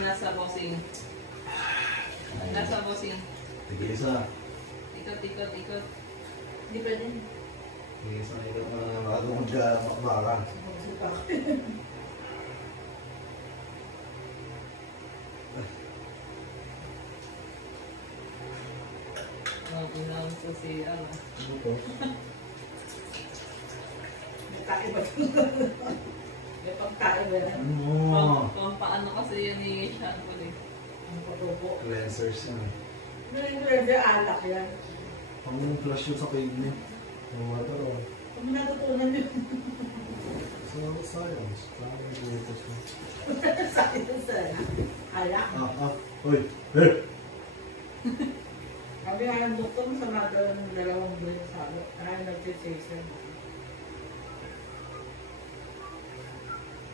Nasa bossing. Nasa bossing. Sige isa. Ikot. Hindi pa din. Sige isa. Ikot na makatungkod ka makbaka. Unaw sa si ano. Ito. May pagkain ba na? Paano kasi yun ni shampoo eh. Ang patubo. Cleansers yan eh. Hindi alak yan. Ang flush yun sa kidney. Yung water o. Kung natutunan yun. Science. Science eh. Alak. Hoy! Hey! Sabi nga ng doktor, masama daw ng 2 buwan sa alak. Kaya nag-session.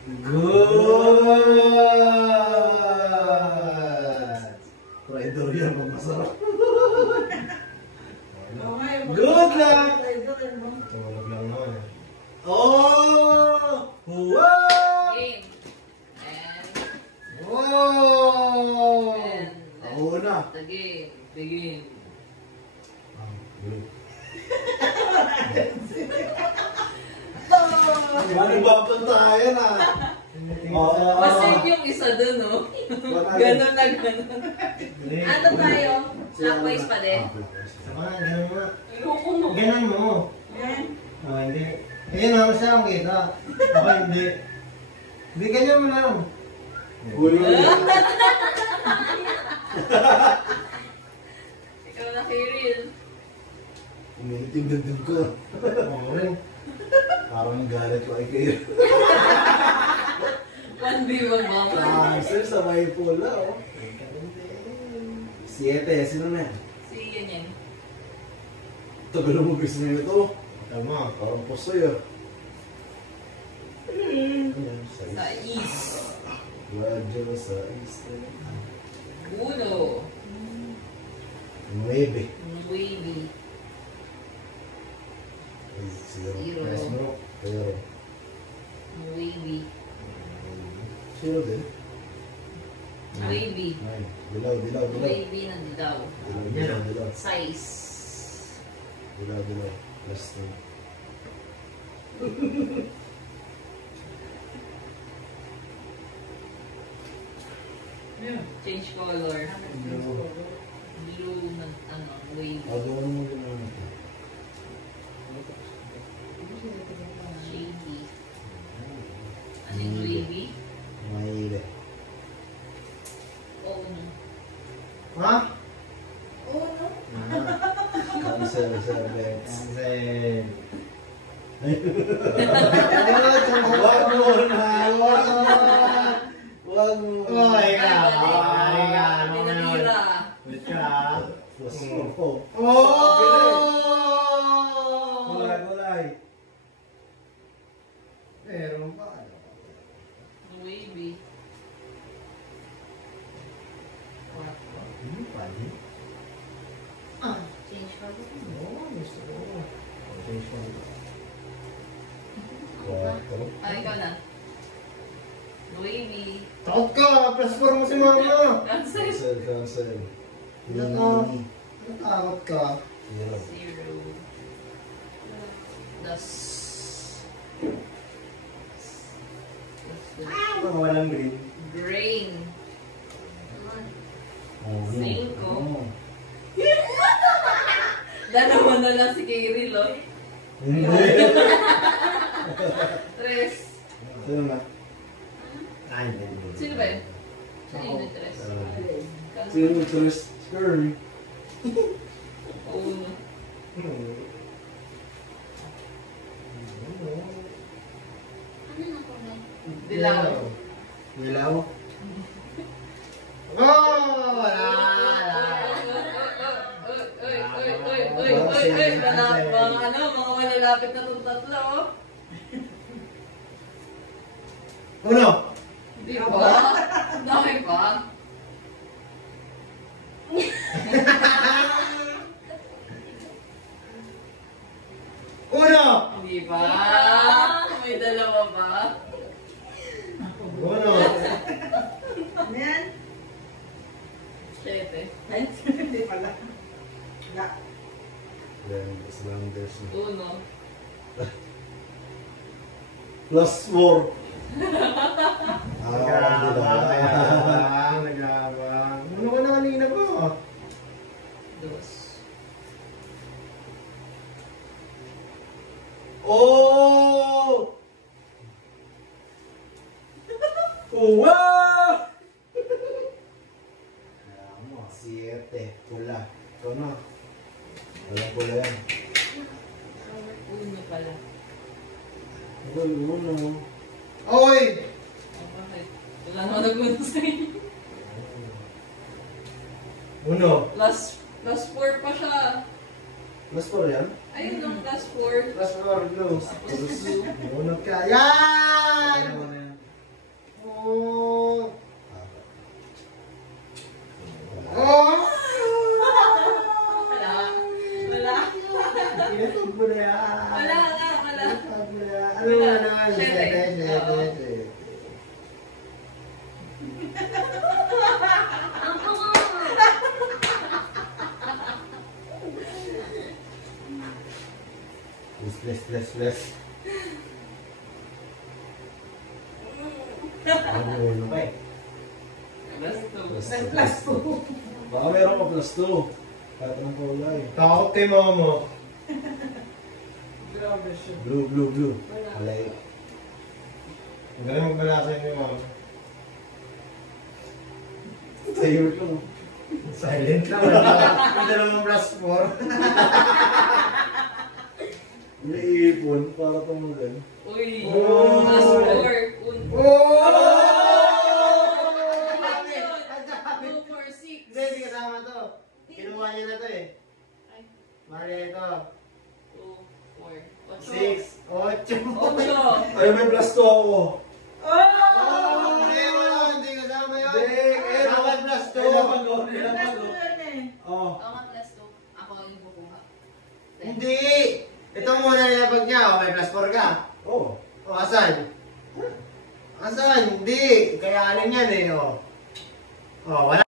Good! Traidor yan pag masarap. Good luck! Tulog lang naman eh. Oh! Wow! Game. And Wow! Ako na. the game. Begin. Ano ba pantayan ah? Masave yung isa dun, no? Ganon na ganon. Ano tayo? Clockwise pa din? Sama, ganun mo. Loko mo. Ganun mo. Oh, hindi. Ayun ang siya ang kita. Ako hindi. Hindi, ganyan mo lang. Uy! Ikaw na kay Real. Umiitim din ko. Oo rin. Parang galit ko ay kayo. 1v1 mama. Cancer sa may pula oh. 7, sino na yan? Si yan. Tagal mo gusto na ito. Tama. Parang pusoy ah. Sa east. Radyo sa east. Uno. 9. Wavy. Zero. Zero. Yes, bro. Pero, Wavy. zero din. Wavy. Ay, dilaw. Wavy na dilaw. Dilaw. Size. Dilaw. Plus 2. Change color. Blue na ano, wavy. Doon mo din naman ito. Shady. Ano yung wavy? Maile. Oo no. Ha? Cancel, sir, Bex. Cancel. Wag mo na! Wag mo! Oh, ikaw. Pinanira. Wait ka. Plus 4. Kulay. Meron pa. Wavy. Hindi pa din. Change color. Oo, gusto ko. Okay, fine. 4. Ah, ikaw na. Wavy. Takot ka! Plus 4 mo si mama! Cancel. Cancel. Nako. Natakot ka. Zero. 0. Das. Baka walang green. Grain. Cinco. Dalawa na lang si Kayril, oh. Hindi. 3. Sino na? Ay, hindi. Sino ba yun? Sino yung 3? Sino yung first? Curry. Oo. Dilaw. Dilaw? Oh! Wala! Mga malalapit na itong tatlo, oh. Uno! Di ba? Dami pa. Uno! Di ba? May dalawa ba? Uno! Hindi pala. Wala. Yan, mas landers na. Uno. Plus 4. Nagabang. Ano ka na kanina ko? Dos. Oh! Oh, wow! Alam mo, 7. Pula. Ito na. Walang pula yan. Uno pala. Uy, uno. Oy! Oh, bakit? Wala naman nag-uno sa'yo. Uno. Plus 4 pa siya. Plus 4 yan? Ayun ang plus 4. Plus 4, blue. Tapos 2. Unot ka. Yan! Oh! Oh! Wala. Wala. Inatog mo na yan. Wala nga, wala. Inatog mo na yan. Ano nga naman? Siyete. Bless. Ano ulo ka eh? Plus 2. Plus 2. Baka meron ka plus 2. Kahit anong kulay. Takot kay mama mo. Grabe siya. Blue. Malay. Ang galing magmalasa yung mama. Tayo lang. Silent lang. Ang dalawang plus 4. Iniipon para tumugan. Uy. Oh. Plus 4. Uno. Oh! 2, 4, 6. Hindi, hindi kasama to. Kinuha niya na to eh. Ay. Maria ito. 2, 4, 6, 8. 8. Ay, may plus 2 ako. Oh! Hindi kasama yun. Dapat plus 2. Plus 2 yun eh. Oh. Ako nga plus 2. Ako yung kukuha. Hindi! Ito muna nilapag niya. O, may plus 4 ka. Oh. O, asan? Asan? Hindi. Kaya alin yan eh. O, wala.